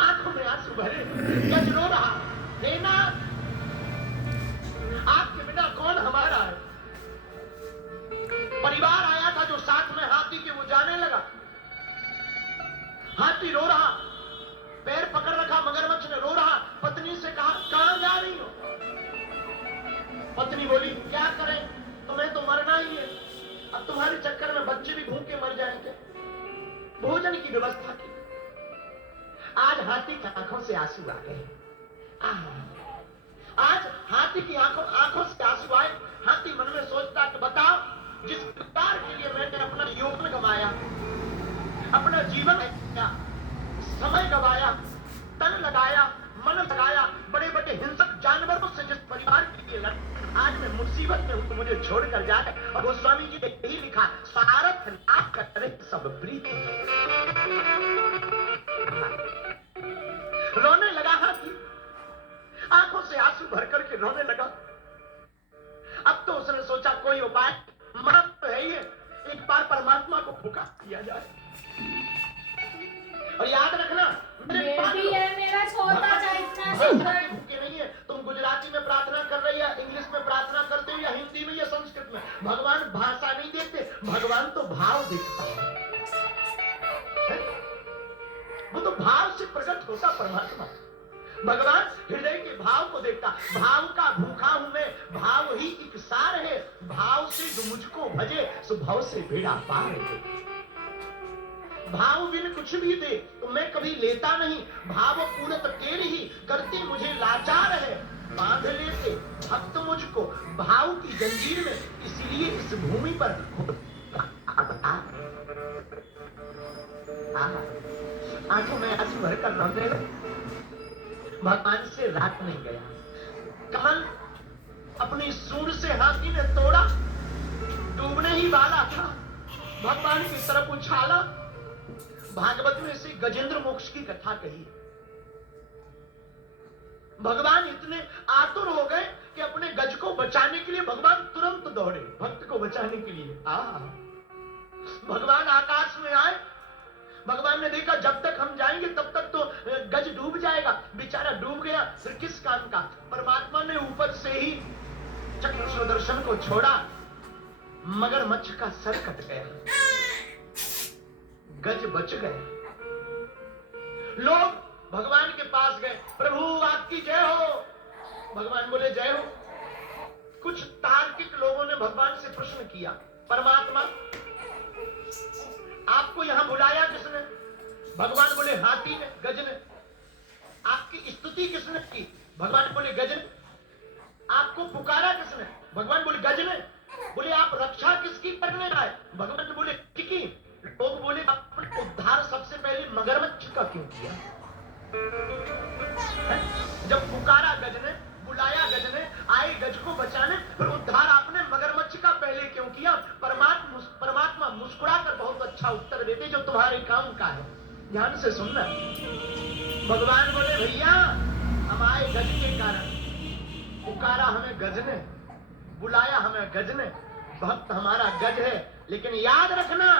आंखों में आंसू भरे, गज रो रहा, हे नाथ, आपके बिना कौन हमारा है। परिवार आया था जो साथ में हाथी के, वो जाने लगा। हाथी रो रहा, पैर पकड़ रखा मगरमच्छ ने, रो रहा। पत्नी से कहा, कहां जा रही हो? पत्नी बोली, क्या करें, तुम्हें तो मरना ही है, अब तुम्हारे चक्कर में बच्चे भी भूखे मर जाएंगे। भोजन की व्यवस्था की। आज हाथी की आंखों से आंसू आ गए। आज हाथी की आंखों से आंसू आए। हाथी मन में सोचता कि बताओ, जिस प्रकार के लिए मैंने अपना यौवन गंवाया, अपना जीवन गंवाया, समय गंवाया, तन लगाया, मन लगाया, बड़े बड़े हिंसक जानवरों से जिस परिवार के लिए लड़, आज मैं मुसीबत में हूं तो मुझे छोड़कर जाए। और गोस्वामी जी ने यही लिखा, स्वार्थ लाभ करे सब प्रीति। रोने लगा हाथी, आंखों से आंसू भर करके रोने लगा। अब तो उसने सोचा कोई उपाय, मरना तो है ही है, एक बार परमात्मा को पुकार किया जाए। और याद रखना, बेबी है मेरा छोटा सा, इतना सुंदर। भूखे नहीं है, तुम गुजराती में प्रार्थना कर रही है, इंग्लिश में प्रार्थना करते हो, या हिंदी में या संस्कृत में। भगवान भाषा नहीं देखते, भगवान तो भाव देखता है। वो तो भाव से प्रकट होता परमात्मा। भगवान हृदय के भाव को देखता। भाव का भूखा हूं मैं, भाव ही एक सार है। भाव से जो मुझको भजे, सो भाव से बेड़ा पार है। भाव बिन कुछ भी दे तो मैं कभी लेता नहीं, भाव पूरत तेरे ही करते मुझे लाचार है। बांध लेते भक्त मुझको भाव की जंजीर में, इसलिए इस भूमि पर आंखों में आंसू भरकर रोने लगे। भगवान से रात नहीं गया। कमल अपनी सूंड से हाथी ने तोड़ा, डूबने ही वाला था, भगवान की तरफ उछाला। भागवत में से गजेंद्र मोक्ष की कथा कही। भगवान इतने आतुर हो गए कि अपने गज को बचाने के लिए भगवान तुरंत दौड़े, भक्त को बचाने के लिए। भगवान आकाश में आए। भगवान ने देखा जब तक हम जाएंगे तब तक तो गज डूब जाएगा, बेचारा डूब गया, फिर किस काम का। परमात्मा ने ऊपर से ही चक्र सुदर्शन को छोड़ा, मगरमच्छ का सर कट गया, गज बच गए। लोग भगवान के पास गए, प्रभु आपकी जय हो। भगवान बोले जय हो। कुछ तार्किक लोगों ने भगवान से प्रश्न किया, परमात्मा आपको यहां बुलाया किसने? भगवान बोले हाथी ने, गज ने। आपकी स्तुति किसने की? भगवान बोले गज ने। आपको पुकारा किसने? भगवान बोले गज ने। बोले आप रक्षा किसकी करने आए? भगवान बोले की। लोग बोले आपने उद्धार सबसे पहले मगरमच्छ का क्यों किया? जब पुकारा गज ने, बुलाया गज ने, आए गज को बचाने, फिर उद्धार आपने मगरमच्छ का पहले क्यों किया? परमात्मा मुस्कुराकर बहुत अच्छा उत्तर देते, जो तुम्हारे काम का है। ध्यान से सुनना। भगवान बोले भैया हम आए गज के कारण, पुकारा हमें गज ने, बुलाया हमें गज ने, भक्त हमारा गज है। लेकिन याद रखना,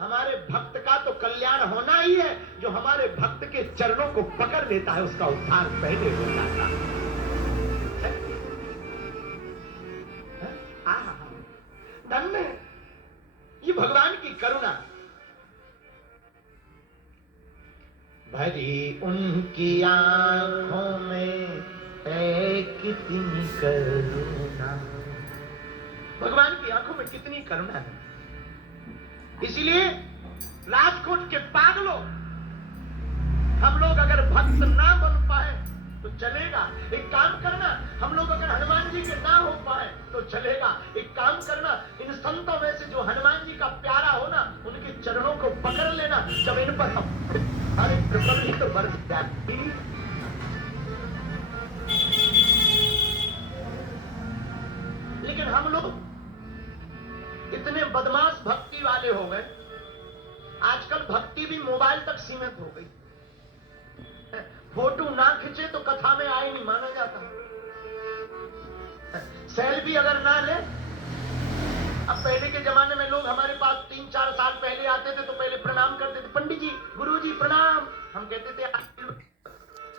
हमारे भक्त का तो कल्याण होना ही है। जो हमारे भक्त के चरणों को पकड़ लेता है उसका उद्धार पहले हो जाता है। धन्य ये भगवान की करुणा। भरी उनकी आंखों में है कितनी करुणा। भगवान की आंखों में कितनी करुणा है। इसीलिए राजकोट के पागलों, हम लोग अगर भक्त ना बन पाए तो चलेगा। एक काम करना, हम लोग अगर हनुमान जी के ना हो पाए तो चलेगा। एक काम करना, इन संतों में से जो हनुमान जी का प्यारा हो ना, उनके चरणों को पकड़ लेना। जब इन पर हम अरे प्रबल तो बरस जाती। लेकिन हम लोग इतने बदमाश भक्ति वाले हो गए, आजकल भक्ति भी मोबाइल तक सीमित हो गई। फोटो ना खींचे तो कथा में आए नहीं माना जाता। सेल्फी अगर ना ले, अब पहले के जमाने में लोग हमारे पास 3-4 साल पहले आते थे तो पहले प्रणाम करते थे, पंडित जी, गुरु जी प्रणाम। हम कहते थे